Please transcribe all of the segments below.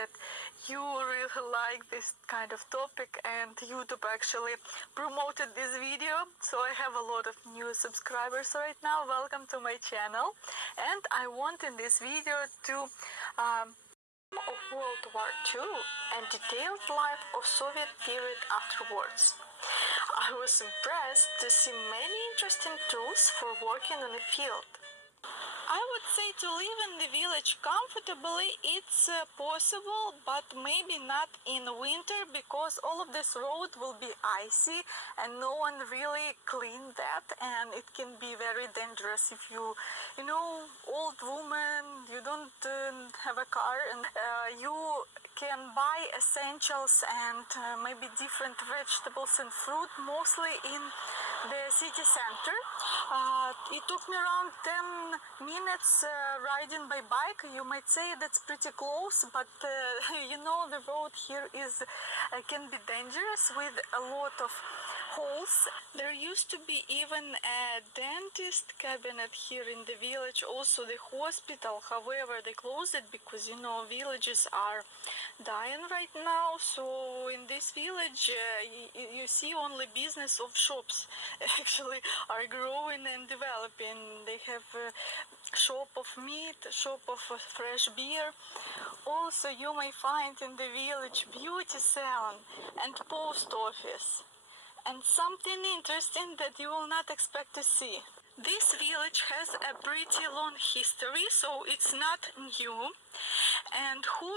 that you really like this kind of topic, and YouTube actually promoted this video, so I have a lot of new subscribers right now. Welcome to my channel. And I want in this video to of World War II and detailed life of Soviet period afterwards. I was impressed to see many interesting tools for working in the field. I would say to live in the village comfortably, it's possible, but maybe not in winter, because all of this road will be icy and no one really cleaned that, and it can be very dangerous if you know, old woman, you don't have a car, and you can buy essentials and maybe different vegetables and fruit, mostly in the city center. It took me around 10 minutes riding by bike. You might say that's pretty close, but you know, the road here is can be dangerous with a lot of holes. There used to be even a dentist cabinet here in the village, also the hospital. However, they closed it because, you know, villages are dying right now. So in this village, you see only business of shops actually are growing and developing. They have a shop of meat, shop of fresh beer. Also, you may find in the village beauty salon and post office. And something interesting that you will not expect to see. This village has a pretty long history, so it's not new. And who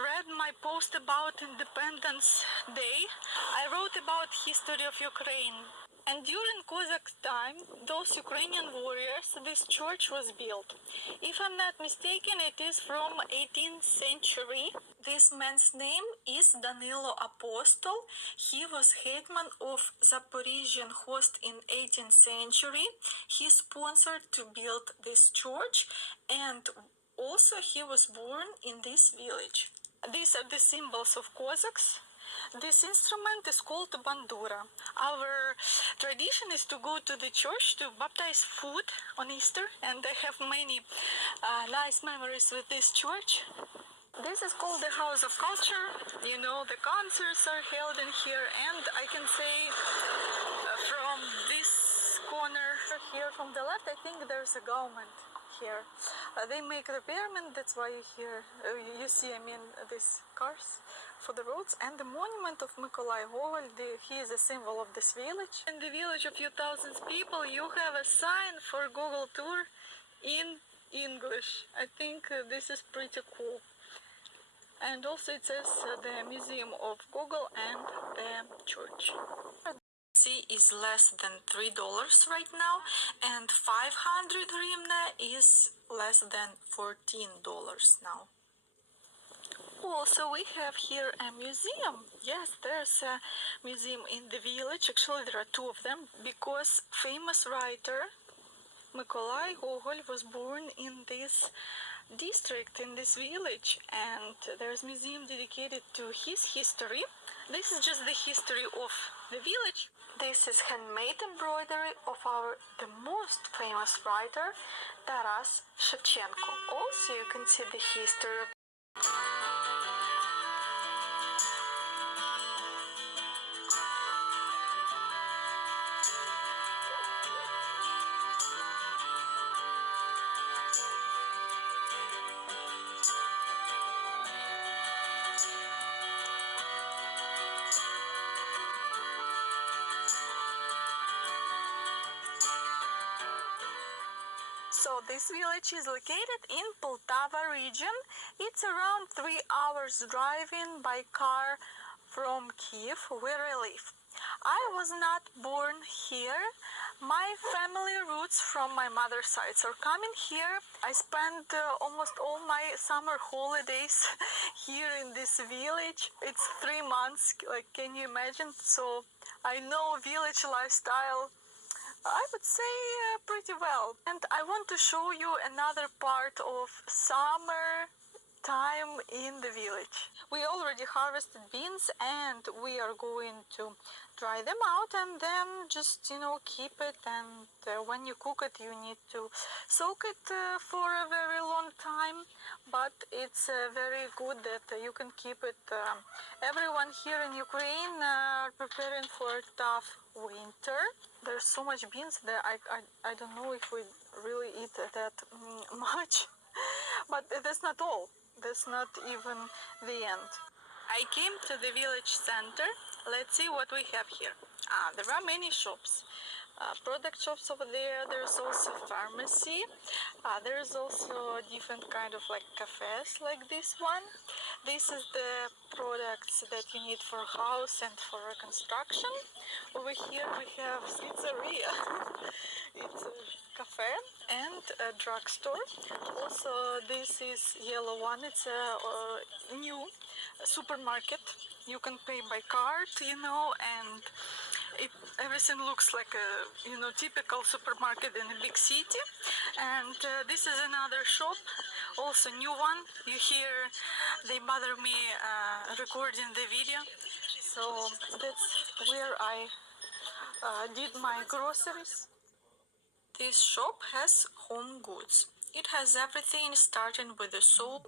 read my post about Independence Day? I wrote about history of Ukraine. And during Cossack time, those Ukrainian warriors, this church was built. If I'm not mistaken, it is from 18th century. This man's name is Danilo Apostol. He was hetman of Zaporizhian host in 18th century. He sponsored to build this church, and also he was born in this village. These are the symbols of Cossacks. This instrument is called bandura. Our tradition is to go to the church to baptize food on Easter, and I have many nice memories with this church. This is called the House of Culture. You know, the concerts are held in here, and I can say from this corner here from the left, I think there's a government here. They make repairment, that's why you see, I mean, these cars for the roads. And the monument of Mykolai Gogol, he is a symbol of this village. In the village of few thousand people, you have a sign for Gogol tour in English. I think this is pretty cool. And also it says the Museum of Gogol and the church. Is less than $3 right now, and 500 hryvnia is less than $14 now. Also, we have here a museum. Yes, there's a museum in the village. Actually, there are two of them, because famous writer Mykolai Gogol was born in this district, in this village, and there's a museum dedicated to his history. This is just the history of the village. This is handmade embroidery of the most famous writer, Taras Shevchenko. Also, you can see the history of So this village is located in Poltava region. It's around 3 hours driving by car from Kiev, where I live. I was not born here. My family roots from my mother's side are coming here. I spent almost all my summer holidays here in this village. It's 3 months, like, can you imagine? So I know village lifestyle, I would say, pretty well. And I want to show you another part of summer time in the village. We already harvested beans and we are going to dry them out and then just, keep it. And when you cook it, you need to soak it for a very long time. But it's very good that you can keep it. Everyone here in Ukraine are preparing for a tough winter. There's so much beans that I don't know if we really eat that much. But that's not all. That's not even the end. I came to the village center. Let's see what we have here. There are many shops. Product shops over there. There's also pharmacy. There's also different kind of like cafes like this one. This is the products that you need for house and for construction. Over here we have pizzeria. It's a cafe and a drugstore. Also, this is yellow one. It's a new supermarket. You can pay by card, and everything looks like a typical supermarket in a big city. And this is another shop, also new one. You hear they bother me recording the video, so that's where I did my groceries. This shop has home goods. It has everything starting with the soap,